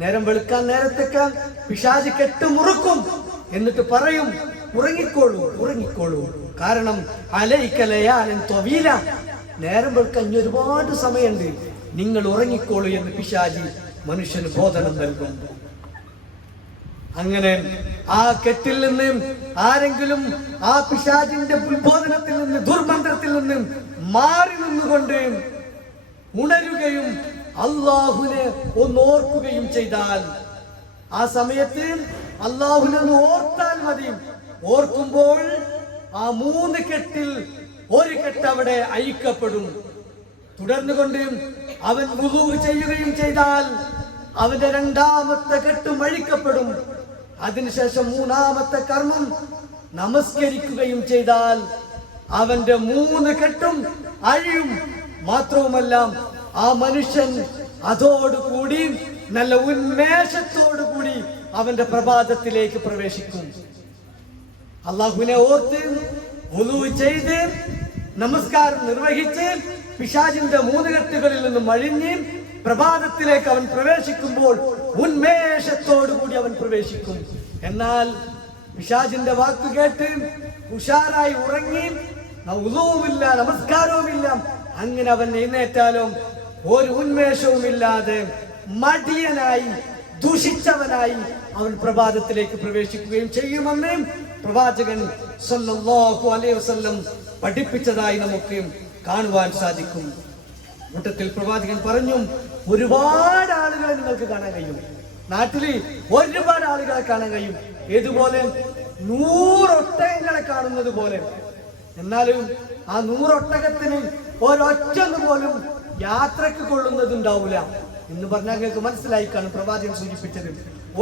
നേരം വെളുക്കാൻ നേരത്തേക്ക് പിശാച് കെട്ട് മുറുക്കും. എന്നിട്ട് പറയും, ഉറങ്ങിക്കോളൂ. കാരണം അലൈക ലയാലൻ ത്വവീല, നേരം വെളുക്കാൻ ഇനി ഒരുപാട് സമയമുണ്ട്, നിങ്ങൾ ഉറങ്ങിക്കോളൂ എന്ന് പിശാച് മനുഷ്യന് ബോധനം നൽകും. അങ്ങനെ ആ കെട്ടിൽ നിന്ന് ആരെങ്കിലും ആ പിശാചിന്റെ ഉത്ബോധനത്തിൽ നിന്ന്, ദുർമന്ത്രത്തിൽ നിന്ന് മാറി നിന്നുകൊണ്ട് ഉണരുകയും അള്ളാഹുവിനെ ഒന്നോർക്കുകയും ചെയ്താൽ, ആ സമയത്ത് അള്ളാഹുവിനെ ഒന്ന് ഓർത്താൽ മതി. ഓർക്കുമ്പോൾ ആ 3 കെട്ടിൽ ഒരു കെട്ട് അവിടെ അഴിക്കപ്പെടും. തുടർന്നുകൊണ്ട് അവൻ വുളൂ ചെയ്യുകയും ചെയ്താൽ അവന്റെ 2ാമത്തെ കെട്ടും അഴിക്കപ്പെടും. അതിനുശേഷം 3ാമത്തെ കർമ്മം നമസ്കരിക്കുകയും ചെയ്താൽ അവന്റെ 3 കെട്ടും അഴിയും. മാത്രവുമല്ല, ആ മനുഷ്യൻ അതോടുകൂടി നല്ല ഉന്മേഷത്തോടുകൂടി അവന്റെ പ്രഭാതത്തിലേക്ക് പ്രവേശിക്കും. അള്ളാഹുവിനെ ഓർത്ത് വുളൂ ചെയ്ത് നമസ്കാരം നിർവഹിച്ച് പിശാചിന്റെ 3 കെട്ടുകളിൽ നിന്നും അഴിഞ്ഞ് പ്രഭാതത്തിലേക്ക് അവൻ പ്രവേശിക്കുമ്പോൾ ഉന്മേഷത്തോടുകൂടി അവൻ പ്രവേശിക്കും. എന്നാൽ പിശാചിന്റെ വാക്ക് കേട്ട് ഉഷാറായി ഉറങ്ങി, വുളൂവുമില്ല, നമസ്കാരവുമില്ല, അങ്ങനെ അവൻ എഴുന്നേറ്റാലും ഒരു ഉന്മേഷവുമില്ലാതെ മടിയനായി, ദുഷിച്ചവനായി അവൻ പ്രഭാതത്തിലേക്ക് പ്രവേശിക്കുകയും ചെയ്യുമെന്ന് പ്രവാചകൻ സല്ലല്ലാഹു അലൈഹി വസല്ലം പഠിപ്പിച്ചതായി നമുക്ക് കാണുവാൻ സാധിക്കും. കൂട്ടത്തിൽ പ്രവാചകൻ പറഞ്ഞു, ഒരുപാട് ആളുകളെ നിങ്ങൾക്ക് കാണാൻ കഴിയും. നാട്ടില് ഒരുപാട് ആളുകളെ കാണാൻ കഴിയും. ഏതുപോലെ? 100 ഒട്ടകങ്ങളെ കാണുന്നത് പോലെ. എന്നാലും ആ 100 ഒട്ടകത്തിന് ഒരൊറ്റൊന്നു പോലും യാത്രക്ക് കൊള്ളുന്നതുണ്ടാവില്ല എന്ന് പറഞ്ഞാൽ നിങ്ങൾക്ക് മനസ്സിലായി കാണും. പ്രവാചകൻ സൂചിപ്പിച്ചത്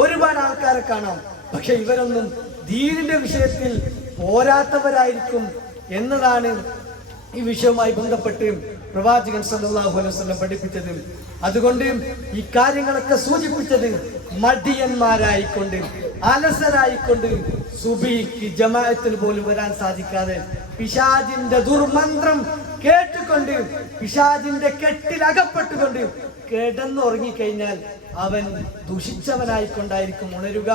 ഒരുപാട് ആൾക്കാരെ കാണാം, പക്ഷെ ഇവരൊന്നും ദീനിന്റെ വിഷയത്തിൽ പോരാത്തവരായിരിക്കും എന്നതാണ് ഈ വിഷയവുമായി ബന്ധപ്പെട്ട് പ്രവാചകൻ സല്ലല്ലാഹു അലൈഹി വസല്ലം പഠിപ്പിച്ചത്. അതുകൊണ്ട് ഈ കാര്യങ്ങളൊക്കെ സൂചിപ്പിച്ചത് മടിയന്മാരായിക്കൊണ്ട്, അലസരായിക്കൊണ്ട്, സുബഹിക്ക് ജമാഅത്തിന് പോലും വരാൻ സാധിക്കാതെ പിശാചിന്റെ ദുർമന്ത്രം കേട്ടുകൊണ്ട്, പിശാചിന്റെ കെട്ടിലകപ്പെട്ടുകൊണ്ട് കിടന്നുറങ്ങിക്കഴിഞ്ഞാൽ അവൻ ദുഷിച്ചവനായിക്കൊണ്ടായിരിക്കും ഉണരുക.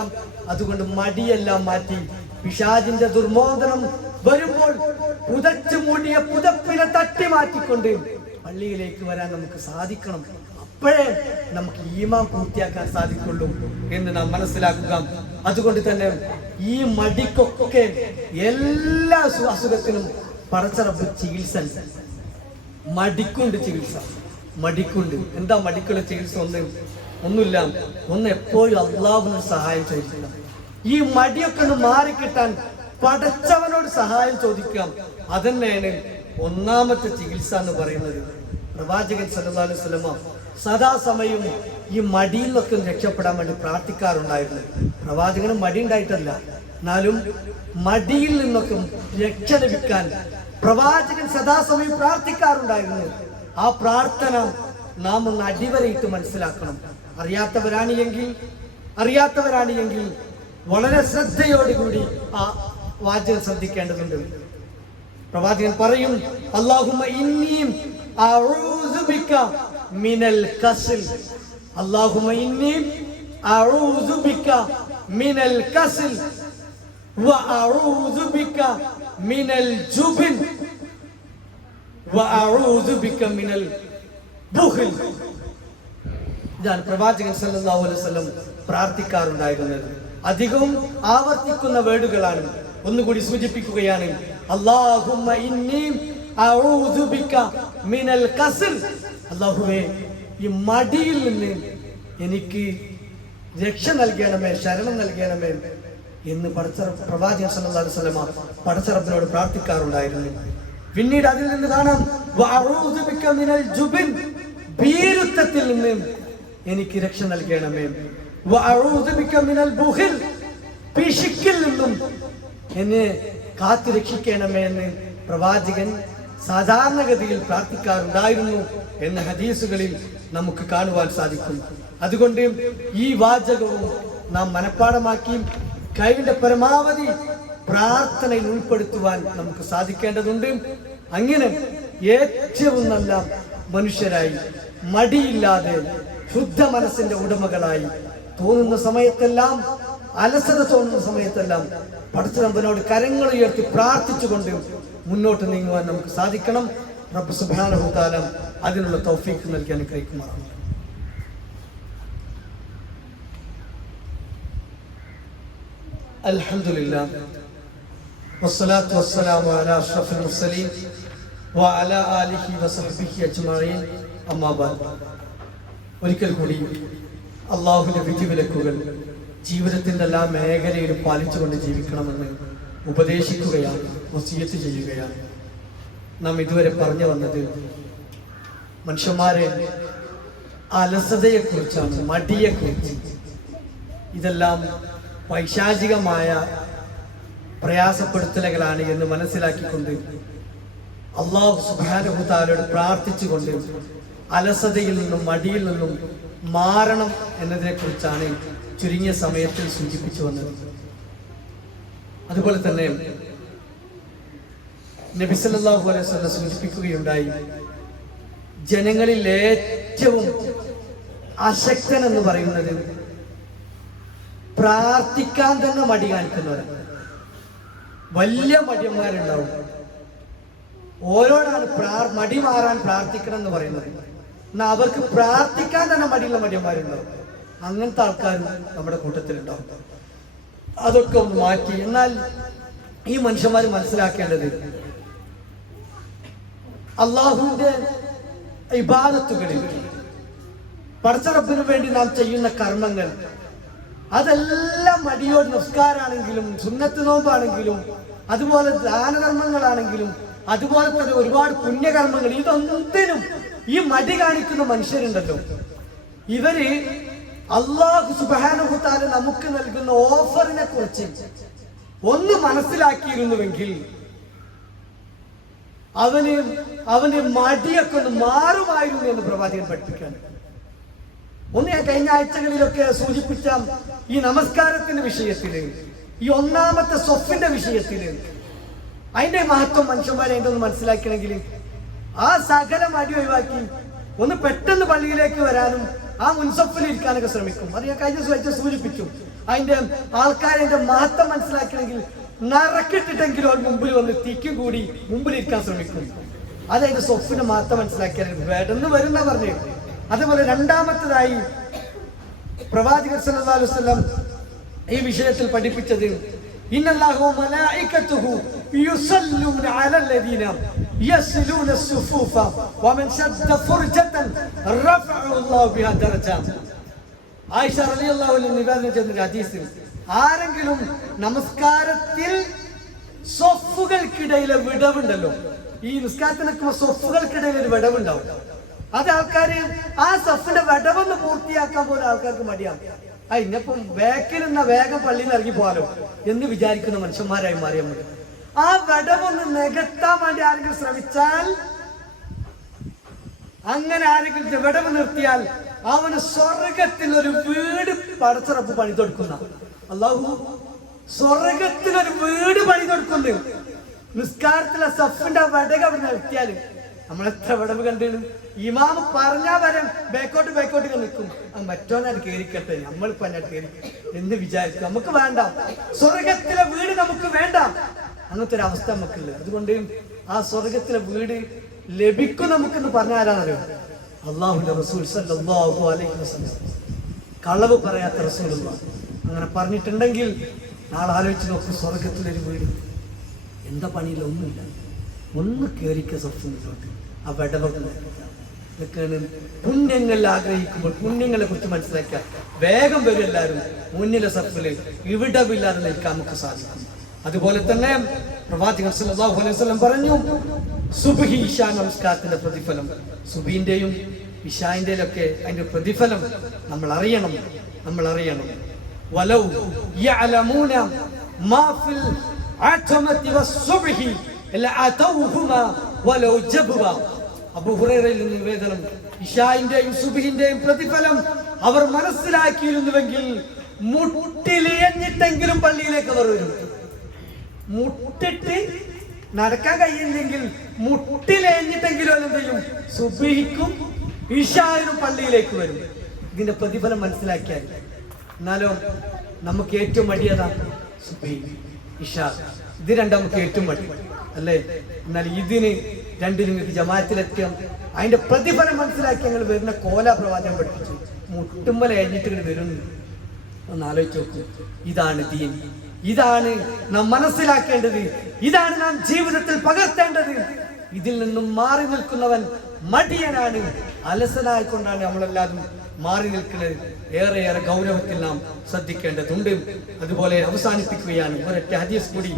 അതുകൊണ്ട് മടിയെല്ലാം മാറ്റി പിശാചിന്റെ ദുർമോദനം വരുമ്പോൾ പുതച്ചു മൂടിയ പുതപ്പിനെ തട്ടി മാറ്റിക്കൊണ്ട് പള്ളിയിലേക്ക് വരാൻ നമുക്ക് സാധിക്കണം. അപ്പോഴേ നമുക്ക് ഈമാൻ പൂർത്തിയാക്കാൻ സാധിക്കുള്ളൂ എന്ന് നാം മനസ്സിലാക്കുക. അതുകൊണ്ട് തന്നെ ഈ മടിക്കൊക്കെ എല്ലാ അസുഖത്തിനും പടച്ചറപ്പ് ചികിത്സ. മടിക്കുണ്ട് ചികിത്സ, മടിക്കുണ്ട്. എന്താ മടിക്കുള്ള ചികിത്സ? ഒന്നുമില്ല, എപ്പോഴും അള്ളാഹുവിനോട് സഹായം ചോദിക്കണം. ഈ മടിയൊക്കെ ഒന്ന് മാറിക്കിട്ടാൻ പടച്ചവനോട് സഹായം ചോദിക്കാം. അതന്നെയാണ് 1ാമത്തെ ചികിത്സ എന്ന് പറയുന്നത്. പ്രവാചകൻ സല്ലല്ലാഹു അലൈഹി വസല്ലം സദാസമയം ഈ മടിയിൽ നിന്നൊക്കെ രക്ഷപ്പെടാൻ വേണ്ടി പ്രാർത്ഥിക്കാറുണ്ടായിരുന്നു. പ്രവാചകന് മടി ഉണ്ടായിട്ടല്ല, എന്നാലും മടിയിൽ നിന്നൊക്കെ രക്ഷ ലഭിക്കാൻ പ്രവാചകൻ സദാസമയം പ്രാർത്ഥിക്കാറുണ്ടായിരുന്നു. ആ പ്രാർത്ഥന നാം ഒന്ന് അടിവരയിട്ട് മനസ്സിലാക്കണം. അറിയാത്തവരാണെങ്കിൽ വളരെ ശ്രദ്ധയോടുകൂടി ആ വാചകം ശ്രദ്ധിക്കേണ്ടതുണ്ട്. പ്രവാചകൻ പറയും, അല്ലാഹുമ്മ ഇന്നി അഊദു ബിക മിനൽ കസ്ൽ. അല്ലാഹുമ്മ ഇന്നി അഊദു ബിക മിനൽ കസ്ൽ വ അഊദു ബിക മിനൽ ജുബ്ൻ വ അഊദു ബിക മിനൽ ബുഖൽ. ഇതാണ് പ്രവാചകൻ സല്ലല്ലാഹു അലൈഹി വസല്ലം പ്രാർത്ഥിക്കാറുണ്ടായിരുന്നത്. അധികവും ആവർത്തിക്കുന്ന വേർഡുകളാണ്. ഒന്നുകൂടി സൂചിപ്പിക്കുകയാണ്, അല്ലാഹുമ്മ ഇന്നി അഊദു ബിക മിനൽ കസ്ൽ. അല്ലാഹുവേ, ഈ മടിയിൽ നിന്ന് എനിക്ക് രക്ഷ നൽകണമേ, ശരണം നൽകണമേ എന്ന് പ്രവാചകൻ സല്ലല്ലാഹു അലൈഹി വസല്ലം പടച്ചറബിനോട് പ്രാർത്ഥിക്കാറുണ്ടായിരുന്നു. പിന്നീട് അതിൽ നിന്ന് കാണാം, വഅഊദു ബിക മിനൽ ജുബ്ൻ, ഭീരുത്വത്തിൽ നിന്ന് എനിക്ക് രക്ഷ നൽകണമേ, വഅഊദു ബിക മിനൽ ബുഖൽ, പിശുക്കിൽ നിന്നും എന്നെ കാത്തു രക്ഷിക്കണമേ എന്ന് പ്രവാചകൻ സാധാരണഗതിയിൽ പ്രാർത്ഥിക്കാറുണ്ടായിരുന്നു എന്ന ഹദീസുകളിൽ നമുക്ക് കാണുവാൻ സാധിക്കും. അതുകൊണ്ട് ഈ വാചകവും നാം മനഃപ്പാഠമാക്കി കഴിവിന്റെ പരമാവധി പ്രാർത്ഥനയിൽ ഉൾപ്പെടുത്തുവാൻ നമുക്ക് സാധിക്കേണ്ടതുണ്ട്. അങ്ങനെ ഏറ്റവും നല്ല മനുഷ്യരായി, മടിയില്ലാതെ, ശുദ്ധ മനസ്സിന്റെ ഉടമകളായി, തോന്നുന്ന സമയത്തെല്ലാം, അലസത തോന്നുന്ന സമയത്തെല്ലാം പടച്ചതമ്പനോട് കരങ്ങൾ ഉയർത്തി പ്രാർത്ഥിച്ചുകൊണ്ട് മുന്നോട്ട് നീങ്ങുവാൻ നമുക്ക് സാധിക്കണം. റബ്ബ് സുബ്ഹാനഹു വ തആല അതിനുള്ള തൗഫീഖ് നൽകി അനുഗ്രഹിക്കുമാറാകട്ടെ. അൽഹംദുലില്ലാഹ് വസ്സലാത്തു വസ്സലാമു അലാ അഷ്റഫിൽ മുർസലീൻ വഅലാ ആലിഹി വസഹ്ബിഹി അജ്മഈൻ അമ്മാ ബഅദ്. ഒരിക്കൽ കൂടി അള്ളാഹുവിന്റെ വിധിവിലക്കുകൾ ജീവിതത്തിന്റെ എല്ലാ മേഖലയിലും പാലിച്ചുകൊണ്ട് ജീവിക്കണമെന്ന് ഉപദേശിക്കുകയാണ്, വസിയത്ത് ചെയ്യുകയാണ്. നാം ഇതുവരെ പറഞ്ഞു വന്നത് മനുഷ്യന്മാരെ അലസതയെക്കുറിച്ചാണ്, മടിയെക്കുറിച്ച്. ഇതെല്ലാം പൈശാചികമായ പ്രയാസപ്പെടുത്തലുകളാണ് എന്ന് മനസ്സിലാക്കിക്കൊണ്ട് അല്ലാഹു സുബ്ഹാനഹു തആലയോട് പ്രാർത്ഥിച്ചുകൊണ്ട് അലസതയിൽ നിന്നും മടിയിൽ നിന്നും മാറണം എന്നതിനെ കുറിച്ചാണ് ചുരുങ്ങിയ സമയത്തിൽ സൂചിപ്പിച്ചു വന്നത്. അതുപോലെ തന്നെ നബി സല്ലല്ലാഹു അലൈഹി വസല്ലം സൂചിപ്പിക്കുകയുണ്ടായി, ജനങ്ങളിൽ ഏറ്റവും അശക്തൻ എന്ന് പറയുന്നത് പ്രാർത്ഥിക്കാൻ തന്നെ മടി കാണിക്കുന്നവരാണ്. വലിയ മടിയന്മാരുണ്ടാവും, ഓരോടാണ് മടി മാറാൻ പ്രാർത്ഥിക്കണം എന്ന് പറയുന്നത്. എന്നാൽ അവർക്ക് പ്രാർത്ഥിക്കാൻ തന്നെ മടിയുള്ള മടിയന്മാരുണ്ടാവും. അങ്ങനത്തെ ആൾക്കാരും നമ്മുടെ കൂട്ടത്തിലുണ്ടാവും. അതൊക്കെ ഒന്ന് മാറ്റി. എന്നാൽ ഈ മനുഷ്യന്മാർ മനസ്സിലാക്കേണ്ടത് അള്ളാഹുവിന്റെ ഇബാദത്തുകളിൽ പടച്ച റബ്ബിനു വേണ്ടി നാം ചെയ്യുന്ന കർമ്മങ്ങൾ അതെല്ലാം മടിയോട്, നിസ്കാരാണെങ്കിലും സുന്നത്ത് നോമ്പാണെങ്കിലും അതുപോലെ ദാനകർമ്മങ്ങളാണെങ്കിലും അതുപോലെ തന്നെ ഒരുപാട് പുണ്യകർമ്മങ്ങൾ, ഇതൊന്നിനും ഈ മടി കാണിക്കുന്ന മനുഷ്യരുണ്ടല്ലോ, ഇവര് അല്ലാഹു സുബ്ഹാനഹു തആല നമുക്ക് നൽകുന്ന ഓഫറിനെ കുറിച്ച് ഒന്ന് മനസ്സിലാക്കിയിരുന്നുവെങ്കിൽ അവന് മടിയൊക്കെ ഒന്ന് മാറുമായിരുന്നു എന്ന് പ്രവാചകൻ പഠിപ്പിക്കാൻ. ഒന്ന് ഞാൻ കഴിഞ്ഞ ആഴ്ചകളിലൊക്കെ സൂചിപ്പിച്ച ഈ നമസ്കാരത്തിന്റെ വിഷയത്തില്, ഈ ഒന്നാമത്തെ സ്വഫിന്റെ വിഷയത്തില് അതിന്റെ മഹത്വം മനുഷ്യന്മാരെ അതിന്റെ ഒന്ന് മനസ്സിലാക്കണമെങ്കിൽ ആ സകല മടി ഒഴിവാക്കി ഒന്ന് പെട്ടെന്ന് പള്ളിയിലേക്ക് വരാനും ആ മുൻസഫിൽ ഇരിക്കാനൊക്കെ ശ്രമിക്കും. അത് ഞാൻ കഴിഞ്ഞ ദിവസം സൂചിപ്പിച്ചു. അതിന്റെ ആൾക്കാരെ മഹത്വം മനസ്സിലാക്കണമെങ്കിൽ നറക്കിട്ടിട്ടെങ്കിലും അവർ മുമ്പിൽ വന്ന് തിക്കും കൂടി മുമ്പിലിരിക്കാൻ ശ്രമിക്കും. അതായത് സ്വഫിന്റെ മഹത്വം മനസ്സിലാക്കിയാൽ വേണ്ടെന്ന് വരുന്ന പറഞ്ഞു. അതുപോലെ രണ്ടാമത്തേതായി പ്രവാചകർ സല്ലല്ലാഹു അലൈഹി വസല്ലം ഈ വിഷയത്തിൽ പഠിപ്പിച്ചത് ഇന്നല്ലാഹു മലായികതുഹു യുസല്ലൂന അലല്ലദീന യസ്ലൂന അസ്സുഫൂഫ വമൻ ശദ്ദ ഫുർജതൻ റഫഅഹു അല്ലാഹു ബിഹാ ദറജാത്ത്. ആയിഷ റളിയല്ലാഹു അൻഹ നിവേദനം ചെയ്ത ഹദീസിൽ ആരെങ്കിലും നമസ്കാരത്തിൽ സ്വഫുകൾക്കിടയിലെ വിടവുണ്ടല്ലോ, ഈ നിസ്കാരത്തിനൊക്കെ സ്വഫുകൾക്കിടയിൽ ഒരു വിടവുണ്ടാവും, അത് ആൾക്കാര് ആ സഫിന്റെ വിടവൊന്ന് പൂർത്തിയാക്കാൻ പോലും ആൾക്കാർക്ക് മടിയാണ്. ഇന്നിപ്പം ബാക്കിൽ നിന്ന വേഗം പള്ളിയിൽ നിന്ന് ഇറങ്ങി പോകാലോ എന്ന് വിചാരിക്കുന്ന മനുഷ്യന്മാരായി മാറിയ മതി. ആ വിടവൊന്ന് നികത്താൻ വേണ്ടി ആരെങ്കിലും ശ്രമിച്ചാൽ, അങ്ങനെ ആരെങ്കിലും വിടവ് നിർത്തിയാൽ അവന് സ്വർഗത്തിൽ ഒരു വീട് പടച്ചുറപ്പ് പണി കൊടുക്കുന്ന അല്ലാഹു സ്വർഗത്തിൽ ഒരു വീട് പണി കൊടുക്കുന്നു. നിസ്കാരത്തിലെ സഫിന്റെ വിടക അവിടെ നിർത്തിയാല് നമ്മൾ എത്ര വിടവ് കണ്ടിരുന്നു. ഇമാമ് പറഞ്ഞാ വരെ ബേക്കോട്ട് നിൽക്കും. മറ്റോനായിട്ട് കയറിക്കട്ടെ, നമ്മളിപ്പോ അതിനായിട്ട് കയറി എന്ന് വിചാരിക്കും. നമുക്ക് വേണ്ട, സ്വർഗത്തിലെ വീട് നമുക്ക് വേണ്ട, അങ്ങനത്തെ ഒരു അവസ്ഥ നമുക്കുള്ളത്. അതുകൊണ്ട് ആ സ്വർഗത്തിലെ വീട് ലഭിക്കും നമുക്കെന്ന് പറഞ്ഞാലാണല്ലോ അല്ലാഹുവിന്റെ റസൂൽ സല്ലല്ലാഹു അലൈഹി വസല്ലം, കളവ് പറയാത്ത റസൂലുള്ളാഹ്. അങ്ങനെ പറഞ്ഞിട്ടുണ്ടെങ്കിൽ നാളെ ആലോചിച്ച് നോക്കും, സ്വർഗത്തിലൊരു വീട് എന്താ പണിയില്ല, ഒന്നുമില്ല, ഒന്ന് കയറിക്ക സ്വപ്നത്തോട്ട് ആ വിടവൊക്കെ. ഇതൊക്കെയാണ് പുണ്യങ്ങൾ ആഗ്രഹിക്കുമ്പോൾ പുണ്യങ്ങളെ കുറിച്ച് മനസ്സിലാക്കുക. വേഗം വരും എല്ലാവരും മുന്നിലെ സഫില് ഇവിടവില്ലാതെ നിൽക്കാൻ നമുക്ക് സാധിക്കും. അതുപോലെ തന്നെ പ്രവാചകൻ സല്ലല്ലാഹു അലൈഹി വസല്ലം പറഞ്ഞു, സുബ്ഹി ഇശാ നമസ്കാരത്തിന്റെ പ്രതിഫലം, സുബീന്റെയും ഇശാന്റെയും ഒക്കെ അതിന്റെ പ്രതിഫലം നമ്മൾ അറിയണം. വലൗ യഅലമൂന മാ ഫിൽ അത്മതി വസ്സുബ്ഹി ലഅതൗഹുമാ വലൗ ജബ്വ. അബൂ ഹുറൈറയിൽ നിന്ന് നിവേദനം, ഇശാന്റെയും സുബ്ഹിന്റെയും പ്രതിഫലം അവർ മനസ്സിലാക്കിയിരുന്നുവെങ്കിൽ മുട്ടിലെഞ്ഞിട്ടെങ്കിലും പള്ളിയിലേക്ക് അവർ വരും. മുട്ടിട്ട് നടക്കാൻ കഴിയില്ലെങ്കിൽ മുട്ടിലെഞ്ഞിട്ടെങ്കിലും എന്ത് ചെയ്യും? സുബ്ഹിക്കും ഇശായിനും പള്ളിയിലേക്ക് വരും. ഇതിന്റെ പ്രതിഫലം മനസ്സിലാക്കിയാൽ. എന്നാലോ നമുക്ക് ഏറ്റവും മടിയതാ സുബ്ഹി ഇശാ, ഇത് രണ്ടും നമുക്ക് ഏറ്റവും മടി അല്ലേ? എന്നാൽ ഇതിന് രണ്ടിനും നിങ്ങൾക്ക് ജമാഅത്തിലെത്തിയാൽ അതിന്റെ പ്രതിഫലം മനസ്സിലാക്കി ഞങ്ങൾ വരുന്ന കോല പ്രവാചകൻ പഠിപ്പിച്ചു. മുട്ടുമ്പല എഴുന്നിട്ട് വരുന്നു. ഒന്ന് ആലോചിച്ച് നോക്കൂ. ഇതാണ് ദീൻ, ഇതാണ് നാം മനസ്സിലാക്കേണ്ടത്, ഇതാണ് നാം ജീവിതത്തിൽ പകർത്തേണ്ടത്. ഇതിൽ നിന്നും മാറി നിൽക്കുന്നവൻ മടിയനാണ്, അലസനായിക്കൊണ്ടാണ് നമ്മളെല്ലാവരും മാറി നിൽക്കുന്നത്. ഏറെയേറെ ഗൗരവത്തിൽ നാം ശ്രദ്ധിക്കേണ്ടതുണ്ട്. അതുപോലെ അവസാനിപ്പിക്കുകയാണ് ഒരൊറ്റ ഹദീസ് കൂടി.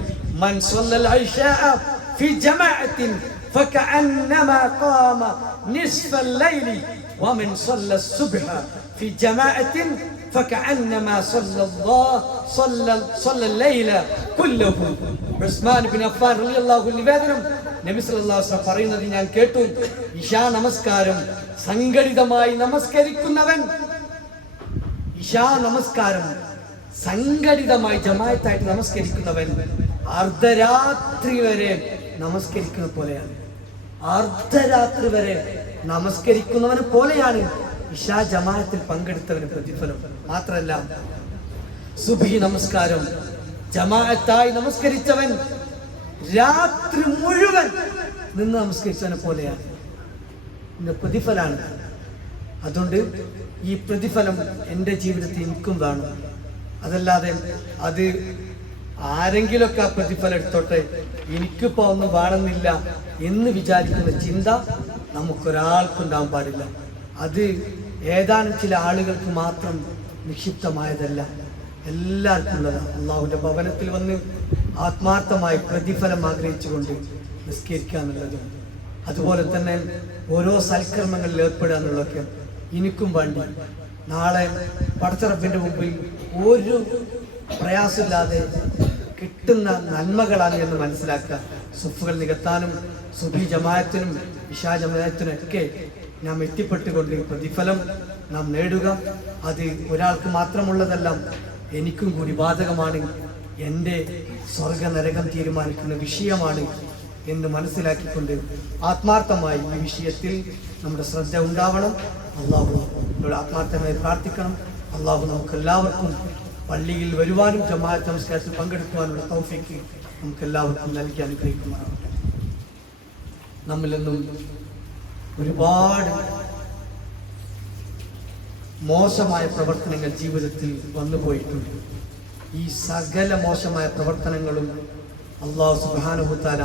മൻ സ്വല്ലൽ ഇശാ ഫി ജമാഅത്തിൻ ഫകഅന്നമാ ഖാമ നിസ്ഫൽ ലൈലി വമൻ സ്വല്ല സുബ്ഹ ഫി ജമാഅത്തിൻ ഫകഅന്നമാ സ്വല്ല ലൈല കുല്ലഹു. ഉസ്മാൻ ഇബ്നു അഫ്ഫാൻ റളിയല്ലാഹു അൻഹു നിവേദനം, നബി സല്ലല്ലാഹു അലൈഹി വസല്ലം പറയുന്നത് ഞാൻ കേട്ടു, ഇശാ നമസ്കാരം സംഘടിതമായി നമസ്കരിക്കുന്നവൻ, ഇശാ നമസ്കാരം സംഘടിതമായി ജമാഅത്തായിട്ട് നമസ്കരിക്കുന്നവൻ അർദ്ധരാത്രി വരെ നമസ്കരിക്കുന്ന പോലെയാണ്. അർദ്ധരാത്രി വരെ നമസ്കരിക്കുന്നവന് പോലെയാണ് ഇശാ ജമാഅത്തിൽ പങ്കെടുത്തവന് പ്രതിഫലം. മാത്രമല്ല, സുബ്ഹി നമസ്കാരം ജമാഅത്തായി നമസ്കരിച്ചവൻ രാത്രി മുഴുവൻ നിന്ന് നമസ്കരിച്ചവനെ പോലെയാണ്. പ്രതിഫലാണ്. അതുകൊണ്ട് ഈ പ്രതിഫലം എൻ്റെ ജീവിതത്തിൽ എനിക്കും വേണം. അതല്ലാതെ അത് ആരെങ്കിലുമൊക്കെ ആ പ്രതിഫലം എടുത്തോട്ടെ, എനിക്കിപ്പോൾ ഒന്നും വേണമെന്നില്ല എന്ന് വിചാരിക്കുന്ന ചിന്ത നമുക്കൊരാൾക്കുണ്ടാവാൻ പാടില്ല. അത് ഏതാനും ചില ആളുകൾക്ക് മാത്രം നിക്ഷിപ്തമായതല്ല, എല്ലാവർക്കും ഉള്ളതാണ്. അള്ളാഹുവിൻ്റെ ഭവനത്തിൽ വന്ന് ആത്മാർത്ഥമായി പ്രതിഫലം ആഗ്രഹിച്ചുകൊണ്ട് നിസ്കരിക്കുക എന്നുള്ളതും, അതുപോലെ തന്നെ ഓരോ സൽക്കർമ്മങ്ങളിൽ ഏർപ്പെടുക എന്നുള്ളതൊക്കെ എനിക്കും വേണ്ടി നാളെ പടച്ചറപ്പിൻ്റെ മുമ്പിൽ ഒരു പ്രയാസമില്ലാതെ കിട്ടുന്ന നന്മകളാണ് എന്ന് മനസ്സിലാക്കുക. സുഫുകൾ നികത്താനും സുബി ജമാഅത്തിനും ഇശാ ജമാഅത്തിനും ഒക്കെ നാം എത്തിപ്പെട്ടുകൊണ്ട് പ്രതിഫലം നാം നേടുക. അത് ഒരാൾക്ക് മാത്രമുള്ളതല്ല, എനിക്കും കൂടി ബാധകമാണ്. എൻ്റെ സ്വർഗ നരകം തീരുമാനിക്കുന്ന വിഷയമാണ് എന്ന് മനസ്സിലാക്കിക്കൊണ്ട് ആത്മാർത്ഥമായി ഈ വിഷയത്തിൽ നമ്മുടെ ശ്രദ്ധ ഉണ്ടാവണം. അള്ളാഹുവിനോട് ആത്മാർത്ഥമായി പ്രാർത്ഥിക്കണം. അള്ളാഹു നമുക്ക് എല്ലാവർക്കും പള്ളിയിൽ വരുവാനും ജമാഅത്ത് നമസ്കാരത്തിൽ പങ്കെടുക്കുവാനുള്ള തൗഫീക്ക് നമുക്ക് എല്ലാവർക്കും നൽകി അനുഗ്രഹിക്കുമാറാവട്ടെ. നമ്മിൽ നിന്നും ഒരുപാട് മോശമായ പ്രവർത്തനങ്ങൾ ജീവിതത്തിൽ വന്നുപോയിട്ടുണ്ട്. ഈ സകല മോശമായ പ്രവർത്തനങ്ങളും അല്ലാഹു സുബ്ഹാനഹു തആല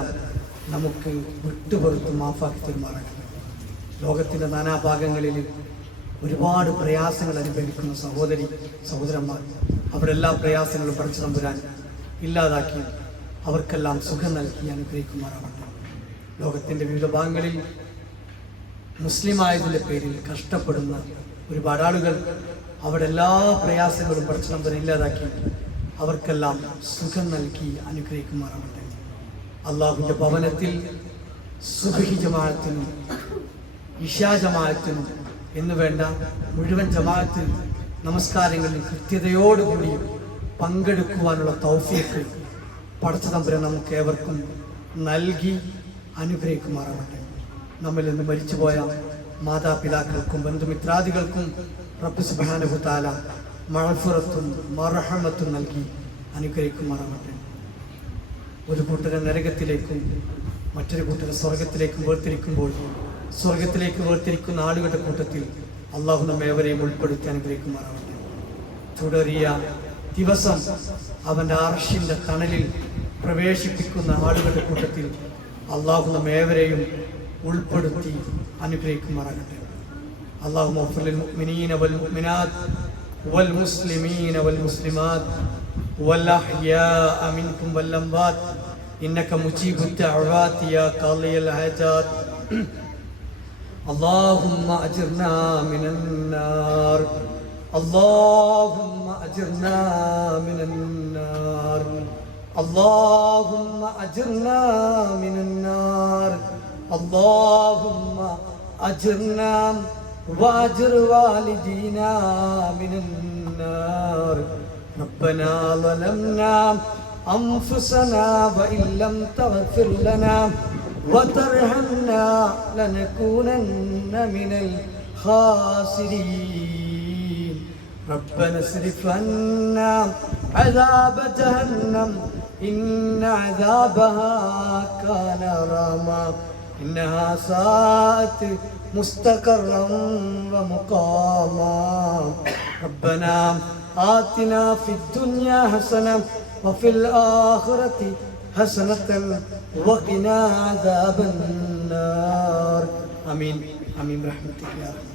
നമുക്ക് വിട്ടുപുറത്ത് മാഫാക്കി തരുമാറാകട്ടെ. ലോകത്തിൻ്റെ നാനാഭാഗങ്ങളിൽ ഒരുപാട് പ്രയാസങ്ങൾ അനുഭവിക്കുന്ന സഹോദരന്മാർ, അവിടെ എല്ലാ പ്രയാസങ്ങളും പടച്ച തമ്പുരാൻ ഇല്ലാതാക്കി അവർക്കെല്ലാം സുഖം നൽകി അനുഗ്രഹിക്കുമാറാവട്ടെ. ലോകത്തിൻ്റെ വിവിധ ഭാഗങ്ങളിൽ മുസ്ലിമായതിൻ്റെ പേരിൽ കഷ്ടപ്പെടുന്ന ഒരുപാട് ആളുകൾ, അവിടെ എല്ലാ പ്രയാസങ്ങളും പടച്ച തമ്പുരാൻ ഇല്ലാതാക്കി അവർക്കെല്ലാം സുഖം നൽകി അനുഗ്രഹിക്കുമാറാവട്ടെ. അള്ളാഹുവിൻ്റെ ഭവനത്തിൽ സുബ്ഹി ജമാഅത്തിനും ഇശാ ജമാഅത്തിനും എന്ന് വേണ്ട മുഴുവൻ ജമാഅത്ത് നമസ്കാരങ്ങളിൽ കൃത്യതയോടുകൂടി പങ്കെടുക്കുവാനുള്ള തൗഫീഖ് പടച്ച തമ്പുരാൻ നമുക്ക് ഏവർക്കും നൽകി അനുഗ്രഹിക്കുമാറാവട്ടെ. നമ്മിൽ നിന്ന് മരിച്ചുപോയ മാതാപിതാക്കൾക്കും ബന്ധുമിത്രാദികൾക്കും റബ്ബ് സുബ്ഹാനഹു തആല മഗ്ഫിറത്തും മർഹമത്തും നൽകി അനുഗ്രഹിക്കുമാറാവട്ടെ. ഒരു കൂട്ടരെ നരകത്തിലേക്കും മറ്റൊരു കൂട്ടരെ സ്വർഗത്തിലേക്കും വേർതിരിക്കുമ്പോൾ സ്വർഗത്തിലേക്ക് വേർതിരിക്കുന്ന ആളുകളുടെ കൂട്ടത്തിൽ അള്ളാഹു നമ്മേവരെയും ഉൾപ്പെടുത്തി അനുഗ്രഹിക്കുമാറാവട്ടെ. തുടരിയ ദിവസം അവൻ്റെ അർശിൻ്റെ തണലിൽ പ്രവേശിപ്പിക്കുന്ന ആളുകളുടെ കൂട്ടത്തിൽ അള്ളാഹു നമ്മേവരെയും ഉൾപ്പെടുത്തി അനുഗ്രഹിക്കുമാറാകട്ടെ. അല്ലാഹു മഗ്ഫിർ ലിൽ മുഅ്മിനീന വൽ മുഅ്മിനാത്ത് വൽ മുസ്ലിമീന വൽ മുസ്ലിമാത്ത് വൽ അഹ്യാഅ മിൻകും വൽ അംവാത്ത് ഇന്നക മുജീബുദ് ദഅവാതി യാ ഖാദിയൽ ഹാജാത്ത്. اللهم أجرنا من النار اللهم أجرنا من النار اللهم أجرنا من النار اللهم أجرنا وأجر والدينا من النار. ربنا ظلمنا أنفسنا وإن لم تغفر لنا وترحمنا لنكونن من الخاسرين. ربنا اصرف عنا عذاب جهنم إن عذابها كان غراما إنها ساءت مستقرا ومقاما. ربنا آتنا في الدنيا حسنة വഫിൽ ആഖിറതി ഹസനതൻ വഖിനാ അദാബന്നാർ. ആമീൻ ആമീൻ റഹ്മത്തിക യാ റഹ്മാൻ.